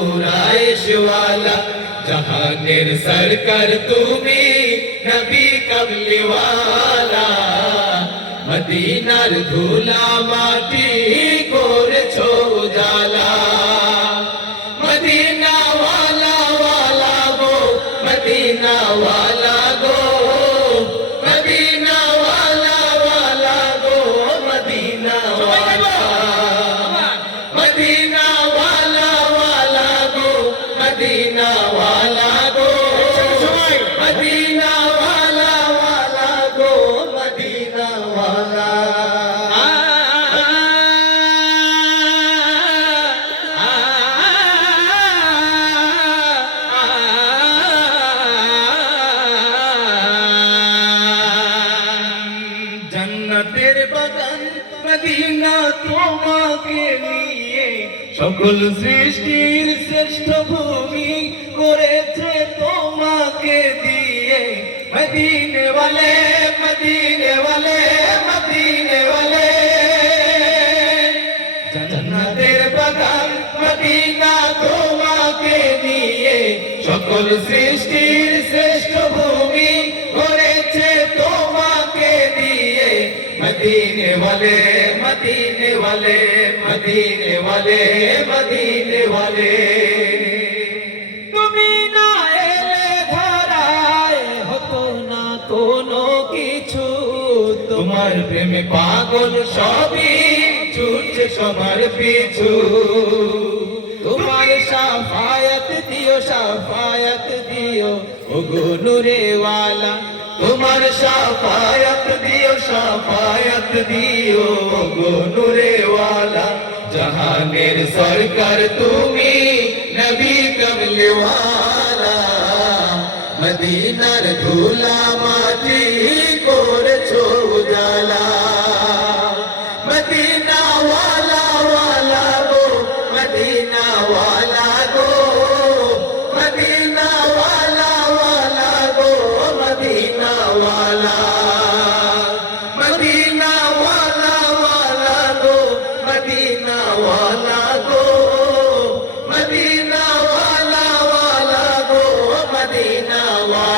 না কুরাইশওয়ালা জাহানের সরকার তুমি নবী কমলিওয়ালা মদিনার ধুলা মাটি করেছ জালা মদিনা জান্নাতের বাগান মদিনা তোমাকে নিয়ে সকল সৃষ্টির শ্রেষ্ঠ ভূমি করেছে তোমাকে দিয়ে। মদিনে ওয়ালে মদিনে ওয়ালে মদিনে ওয়ালে জান্নাতের বাগান মদিনা তোমাকে নিয়ে সকল সৃষ্টির শ্রেষ্ঠ ভূমি মদিনে ওয়ালে মদিনে ওয়ালে মদিনে ওয়ালে মদিনে ওয়ালে তুমি না এলে ধরায় হতো না কোনো কিছু। তোমার প্রেমে পাগল সবই ছুটছে সবার পিছু। তোমার সাফায়াত দিও সাফায়াত দিও ও ওয়ালা তোমার সাফায়াত সাফায়াত দিও গো নুরেওয়ালা জাহানের সরকার তুমি নবী কমলে ওয়ালা মদিনার ধুলা মাটি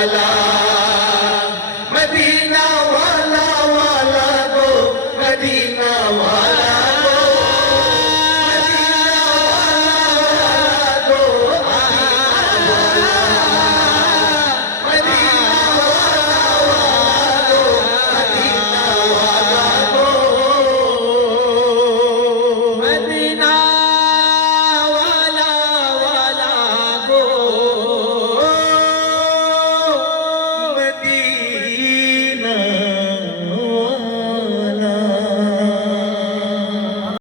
वाला मदीना वाला वाला गो मदीना वाला